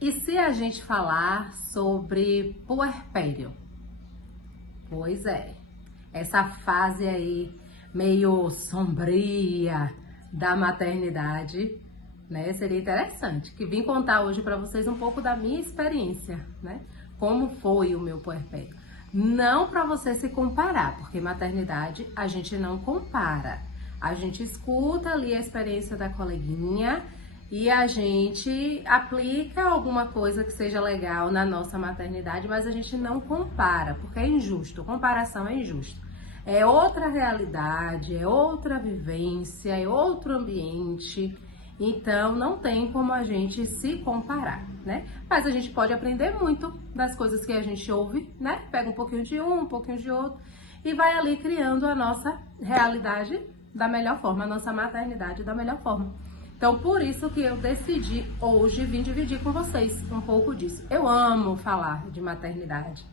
E se a gente falar sobre puerpério? Pois é, essa fase aí meio sombria da maternidade, né? Seria interessante que vim contar hoje para vocês um pouco da minha experiência, né? Como foi o meu puerpério. Não para você se comparar, porque maternidade a gente não compara. A gente escuta ali a experiência da coleguinha e a gente aplica alguma coisa que seja legal na nossa maternidade, mas a gente não compara, porque é injusto. Comparação é injusto. É outra realidade, é outra vivência, é outro ambiente. Então, não tem como a gente se comparar, né? Mas a gente pode aprender muito das coisas que a gente ouve, né? Pega um pouquinho de um pouquinho de outro e vai ali criando a nossa realidade da melhor forma, a nossa maternidade da melhor forma. Então, por isso que eu decidi hoje vir dividir com vocês um pouco disso. Eu amo falar de maternidade.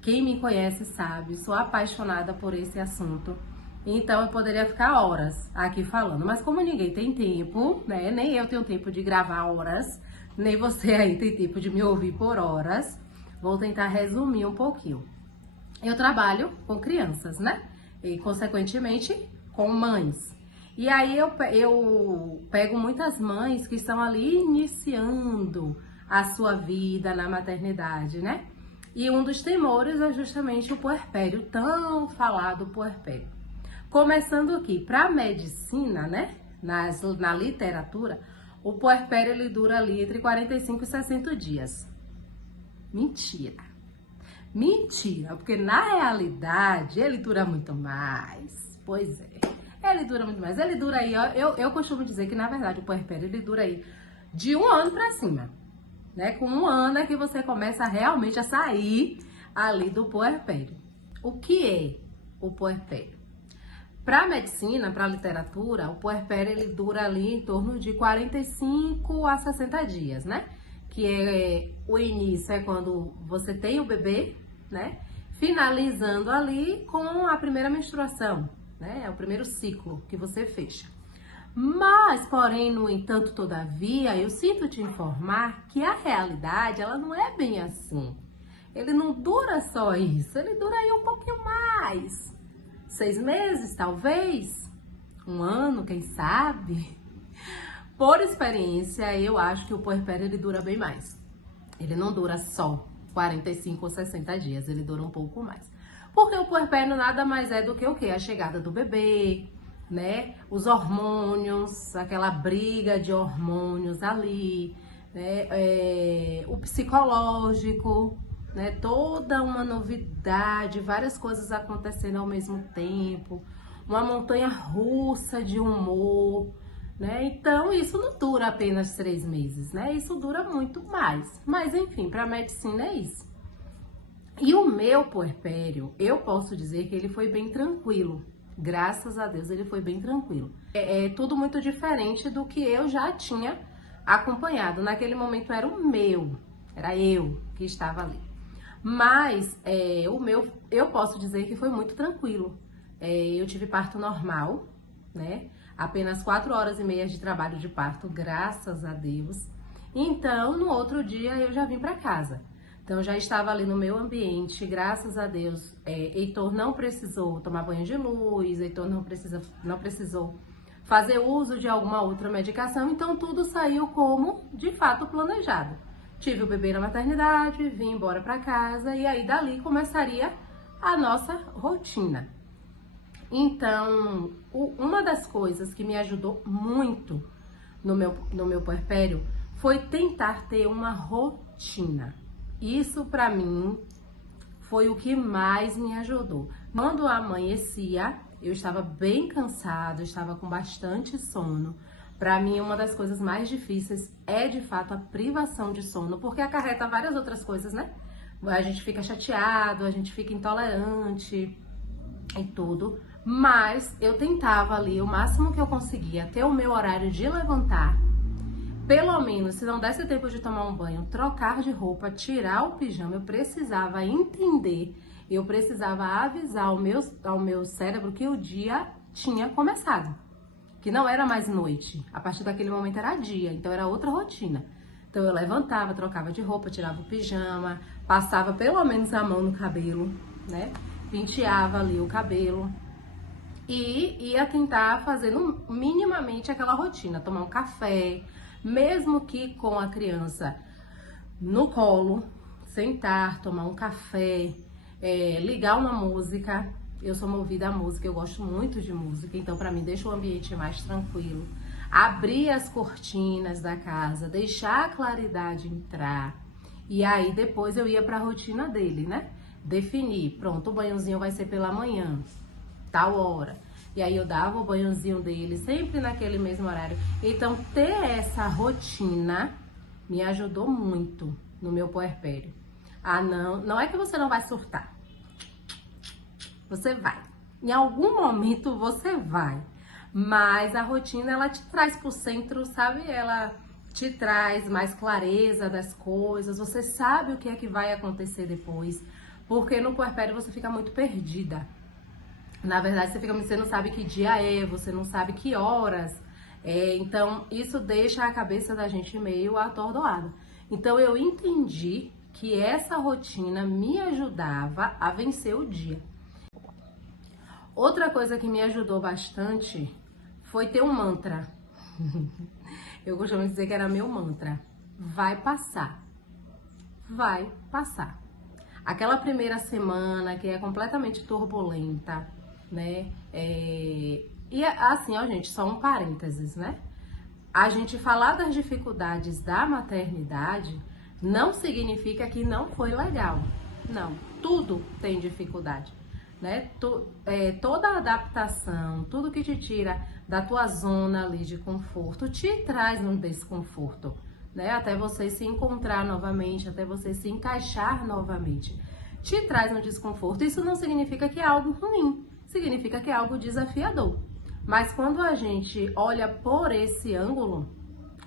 Quem me conhece sabe, sou apaixonada por esse assunto. Então, eu poderia ficar horas aqui falando. Mas como ninguém tem tempo, né? Nem eu tenho tempo de gravar horas, nem você aí tem tempo de me ouvir por horas, vou tentar resumir um pouquinho. Eu trabalho com crianças, né? E, consequentemente, com mães. E aí eu pego muitas mães que estão ali iniciando a sua vida na maternidade, né? E um dos temores é justamente o puerpério, tão falado puerpério. Começando aqui, para a medicina, né? Na literatura, o puerpério ele dura ali entre 45 e 60 dias. Mentira! Mentira, porque na realidade ele dura muito mais. Pois é. Ele dura muito mais. Ele dura aí, ó, eu costumo dizer que, na verdade, o puerpério, ele dura aí de 1 ano pra cima, né? Com 1 ano é que você começa realmente a sair ali do puerpério. O que é o puerpério? Pra medicina, pra literatura, o puerpério, ele dura ali em torno de 45 a 60 dias, né? Que é o início é quando você tem o bebê, né? Finalizando ali com a primeira menstruação, né? É o primeiro ciclo que você fecha. Mas, porém, no entanto, todavia, eu sinto te informar que a realidade, ela não é bem assim. Ele não dura só isso, ele dura aí um pouquinho mais. 6 meses, talvez? 1 ano, quem sabe? Por experiência, eu acho que o puerpério, ele dura bem mais. Ele não dura só 45 ou 60 dias, ele dura um pouco mais. Porque o puerpério nada mais é do que o quê? A chegada do bebê, né? Os hormônios, aquela briga de hormônios ali, né? O psicológico, né? Toda uma novidade, várias coisas acontecendo ao mesmo tempo, uma montanha russa de humor, né? Então, isso não dura apenas 3 meses, né? Isso dura muito mais. Mas, enfim, para a medicina é isso. E o meu puerpério, eu posso dizer que ele foi bem tranquilo. Graças a Deus, ele foi bem tranquilo. É tudo muito diferente do que eu já tinha acompanhado. Naquele momento era o meu, era eu que estava ali. Mas o meu, eu posso dizer que foi muito tranquilo. Eu tive parto normal, né? Apenas 4 horas e meia de trabalho de parto, graças a Deus. Então, no outro dia, eu já vim para casa. Então, já estava ali no meu ambiente, graças a Deus. Heitor não precisou tomar banho de luz, Heitor não precisou fazer uso de alguma outra medicação. Então, tudo saiu como, de fato, planejado. Tive o bebê na maternidade, vim embora para casa e aí dali começaria a nossa rotina. Então, uma das coisas que me ajudou muito no meu puerpério foi tentar ter uma rotina. Isso para mim foi o que mais me ajudou. Quando amanhecia, eu estava bem cansada, eu estava com bastante sono. Para mim, uma das coisas mais difíceis é, de fato, a privação de sono, porque acarreta várias outras coisas, né? A gente fica chateado, a gente fica intolerante e tudo. Mas eu tentava ali, o máximo que eu conseguia, ter o meu horário de levantar. Pelo menos, se não desse tempo de tomar um banho, trocar de roupa, tirar o pijama, eu precisava entender, eu precisava avisar ao meu cérebro que o dia tinha começado. Que não era mais noite, a partir daquele momento era dia, então era outra rotina. Então eu levantava, trocava de roupa, tirava o pijama, passava pelo menos a mão no cabelo, né? Penteava ali o cabelo e ia tentar fazer minimamente aquela rotina, tomar um café, mesmo que com a criança no colo, sentar, tomar um café, ligar uma música. Eu sou movida à música, eu gosto muito de música, então para mim deixa o ambiente mais tranquilo. Abrir as cortinas da casa, deixar a claridade entrar. E aí depois eu ia para a rotina dele, né? Definir, pronto, o banhozinho vai ser pela manhã, tal hora. E aí eu dava o banhozinho dele sempre naquele mesmo horário. Então ter essa rotina me ajudou muito no meu puerpério. Ah, não é que você não vai surtar. Você vai. Em algum momento você vai. Mas a rotina, ela te traz pro centro, sabe? Ela te traz mais clareza das coisas. Você sabe o que é que vai acontecer depois. Porque no puerpério você fica muito perdida. Na verdade, você não sabe que dia é, você não sabe que horas. Então, isso deixa a cabeça da gente meio atordoada. Então, eu entendi que essa rotina me ajudava a vencer o dia. Outra coisa que me ajudou bastante foi ter um mantra. Eu costumo dizer que era meu mantra. Vai passar. Vai passar. Aquela primeira semana que é completamente turbulenta, né? E assim, ó, gente, só um parênteses, né? A gente falar das dificuldades da maternidade não significa que não foi legal. Não, tudo tem dificuldade, né? Toda adaptação, tudo que te tira da tua zona ali de conforto, te traz um desconforto, né? Até você se encontrar novamente, até você se encaixar novamente. Te traz um desconforto. Isso não significa que é algo ruim, significa que é algo desafiador. Mas quando a gente olha por esse ângulo,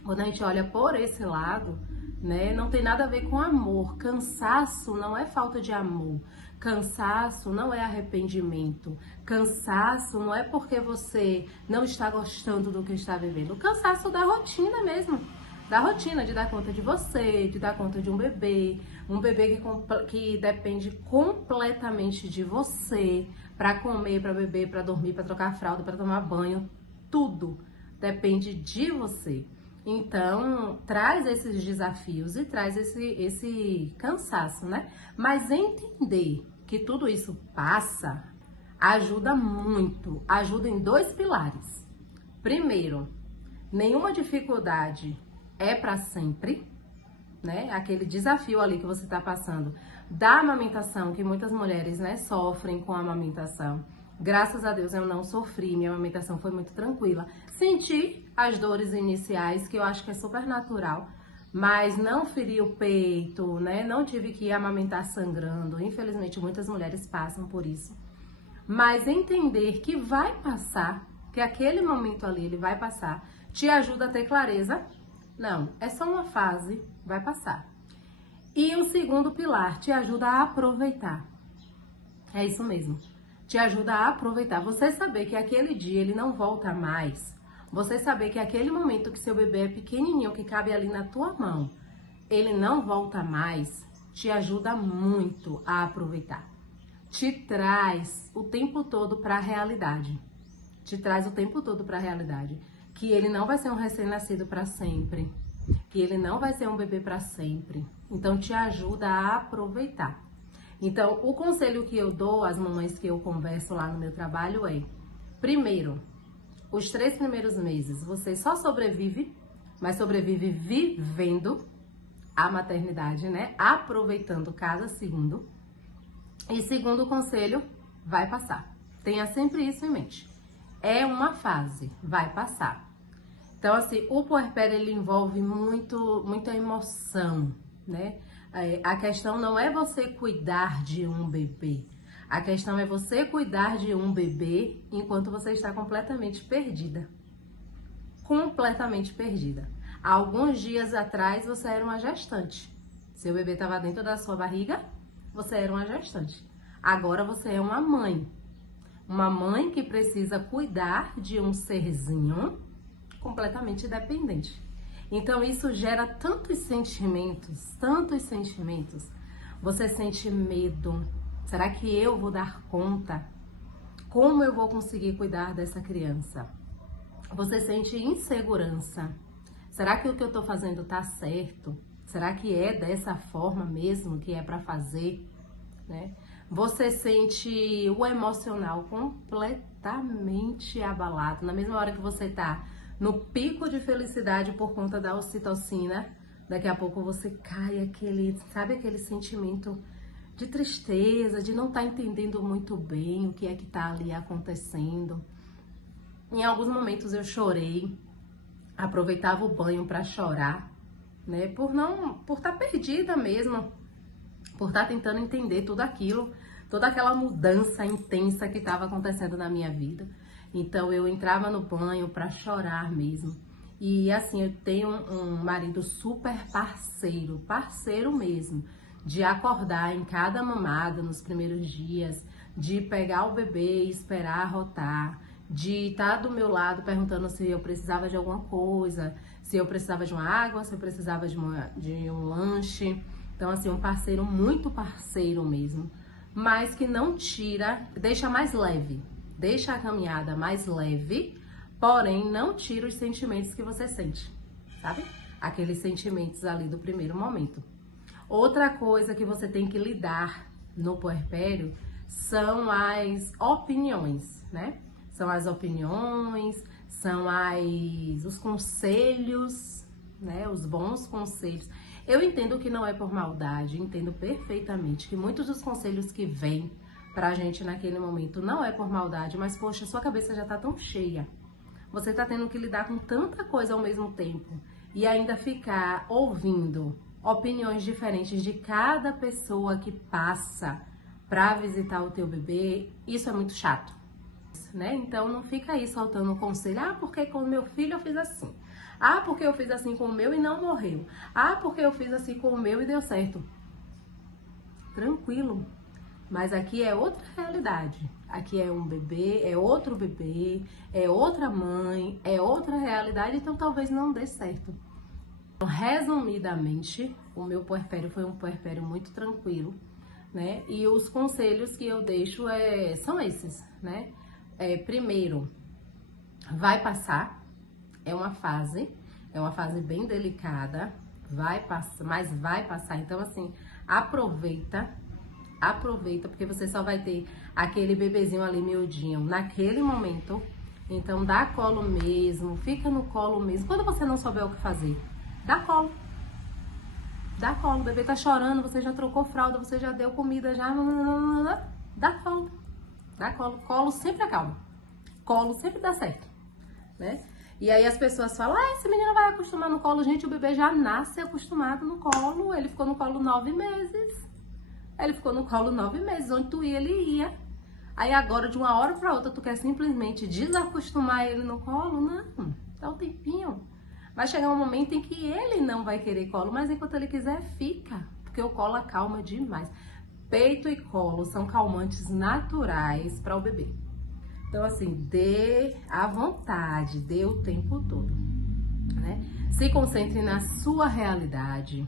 quando a gente olha por esse lado, né, não tem nada a ver com amor. Cansaço não é falta de amor. Cansaço não é arrependimento. Cansaço não é porque você não está gostando do que está vivendo. Cansaço da rotina mesmo. Da rotina de dar conta de você, de dar conta de um bebê que depende completamente de você para comer, para beber, para dormir, para trocar fralda, para tomar banho, tudo depende de você. Então, traz esses desafios e traz esse cansaço, né? Mas entender que tudo isso passa ajuda muito, ajuda em 2 pilares. Primeiro, nenhuma dificuldade é para sempre, né? Aquele desafio ali que você está passando da amamentação, que muitas mulheres, né, sofrem com a amamentação. Graças a Deus eu não sofri, minha amamentação foi muito tranquila. Senti as dores iniciais, que eu acho que é super natural, mas não feri o peito, né? Não tive que amamentar sangrando. Infelizmente muitas mulheres passam por isso. Mas entender que vai passar, que aquele momento ali ele vai passar, te ajuda a ter clareza. Não, é só uma fase, vai passar. E o segundo pilar, te ajuda a aproveitar. É isso mesmo. Te ajuda a aproveitar. Você saber que aquele dia ele não volta mais. Você saber que aquele momento que seu bebê é pequenininho, que cabe ali na tua mão, ele não volta mais, te ajuda muito a aproveitar. Te traz o tempo todo para a realidade. Te traz o tempo todo para a realidade. Que ele não vai ser um recém-nascido para sempre. Que ele não vai ser um bebê para sempre. Então, te ajuda a aproveitar. Então, o conselho que eu dou às mamães que eu converso lá no meu trabalho é: primeiro, os 3 primeiros meses você só sobrevive, mas sobrevive vivendo a maternidade, né? Aproveitando cada segundo. E segundo conselho, vai passar. Tenha sempre isso em mente. É uma fase, vai passar. Então, assim, o puerpério, ele envolve muita emoção, né? A questão não é você cuidar de um bebê. A questão é você cuidar de um bebê enquanto você está completamente perdida. Completamente perdida. Há alguns dias atrás, você era uma gestante. Seu bebê estava dentro da sua barriga, você era uma gestante. Agora você é uma mãe. Uma mãe que precisa cuidar de um serzinho completamente dependente. Então isso gera tantos sentimentos, tantos sentimentos. Você sente medo. Será que eu vou dar conta? Como eu vou conseguir cuidar dessa criança? Você sente insegurança. Será que o que eu tô fazendo tá certo? Será que é dessa forma mesmo que é para fazer, né? Você sente o emocional completamente abalado. Na mesma hora que você tá no pico de felicidade por conta da ocitocina, daqui a pouco você cai sabe aquele sentimento de tristeza, de não estar entendendo muito bem o que é que tá ali acontecendo. Em alguns momentos eu chorei, aproveitava o banho para chorar, né? Por estar perdida mesmo, por estar tentando entender tudo aquilo, toda aquela mudança intensa que estava acontecendo na minha vida. Então eu entrava no banho para chorar mesmo. E assim, eu tenho um marido super parceiro mesmo, de acordar em cada mamada nos primeiros dias, de pegar o bebê e esperar arrotar, de estar do meu lado perguntando se eu precisava de alguma coisa, se eu precisava de uma água, se eu precisava de um lanche. Então, assim, um parceiro, muito parceiro mesmo, mas que não tira, deixa mais leve, deixa a caminhada mais leve, porém não tira os sentimentos que você sente, sabe? Aqueles sentimentos ali do primeiro momento. Outra coisa que você tem que lidar no puerpério são as opiniões, né? São as opiniões, são os conselhos, né? Os bons conselhos. Eu entendo que não é por maldade, entendo perfeitamente que muitos dos conselhos que vêm pra gente naquele momento não é por maldade, mas poxa, sua cabeça já tá tão cheia. Você tá tendo que lidar com tanta coisa ao mesmo tempo e ainda ficar ouvindo opiniões diferentes de cada pessoa que passa pra visitar o teu bebê, isso é muito chato, né? Então não fica aí soltando conselho, porque com o meu filho eu fiz assim, porque eu fiz assim com o meu e não morreu, porque eu fiz assim com o meu e deu certo. Tranquilo, mas aqui é outra realidade, aqui é um bebê, é outro bebê, é outra mãe, é outra realidade, então talvez não dê certo. Resumidamente, o meu puerpério foi um puerpério muito tranquilo, né? E os conselhos que eu deixo são esses, né? Primeiro, vai passar, é uma fase bem delicada, vai passar, mas vai passar. Então, assim, aproveita, porque você só vai ter aquele bebezinho ali miudinho naquele momento. Então, dá colo mesmo, fica no colo mesmo. Quando você não souber o que fazer, dá colo. Dá colo, o bebê tá chorando, você já trocou fralda, você já deu comida, já... Dá colo. Dá colo. Colo sempre acalma. Colo sempre dá certo, né? E aí as pessoas falam, esse menino vai acostumar no colo. Gente, o bebê já nasce acostumado no colo. Ele ficou no colo 9 meses. Ele ficou no colo 9 meses, onde tu ia, ele ia. Aí agora, de uma hora pra outra, tu quer simplesmente desacostumar ele no colo? Não, dá um tempinho. Vai chegar um momento em que ele não vai querer colo, mas enquanto ele quiser, fica. Porque o colo acalma demais. Peito e colo são calmantes naturais para o bebê. Então, assim, dê à vontade, dê o tempo todo, né? Se concentre na sua realidade.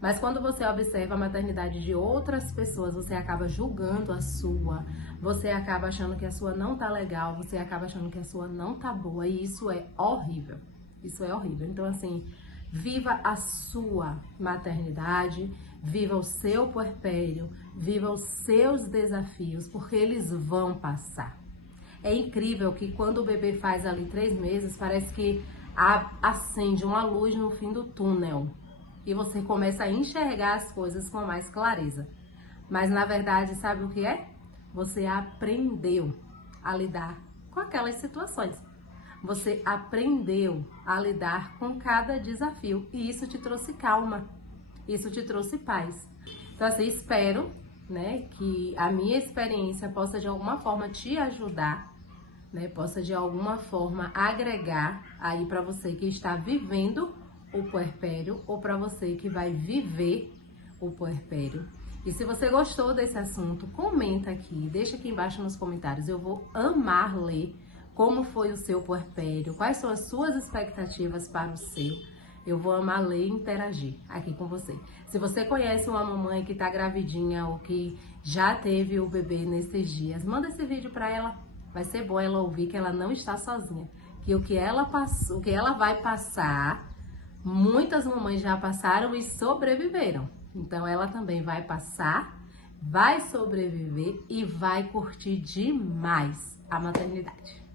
Mas quando você observa a maternidade de outras pessoas, você acaba julgando a sua, você acaba achando que a sua não tá legal, você acaba achando que a sua não tá boa, e isso é horrível. Isso é horrível. Então, assim, viva a sua maternidade, viva o seu puerpério, viva os seus desafios, porque eles vão passar. É incrível que quando o bebê faz ali 3 meses, parece que acende uma luz no fim do túnel e você começa a enxergar as coisas com mais clareza. Mas, na verdade, sabe o que é? Você aprendeu a lidar com aquelas situações. Você aprendeu a lidar com cada desafio e isso te trouxe calma, isso te trouxe paz. Então, assim, espero, né, que a minha experiência possa de alguma forma te ajudar, né, possa de alguma forma agregar aí para você que está vivendo o puerpério ou para você que vai viver o puerpério. E se você gostou desse assunto, comenta aqui, deixa aqui embaixo nos comentários, eu vou amar ler como foi o seu puerpério, quais são as suas expectativas para o seu. Eu vou amar ler e interagir aqui com você. Se você conhece uma mamãe que tá gravidinha ou que já teve o bebê nesses dias, manda esse vídeo para ela. Vai ser bom ela ouvir que ela não está sozinha. Que o que ela passou, o que ela vai passar, muitas mamães já passaram e sobreviveram. Então ela também vai passar, vai sobreviver e vai curtir demais a maternidade.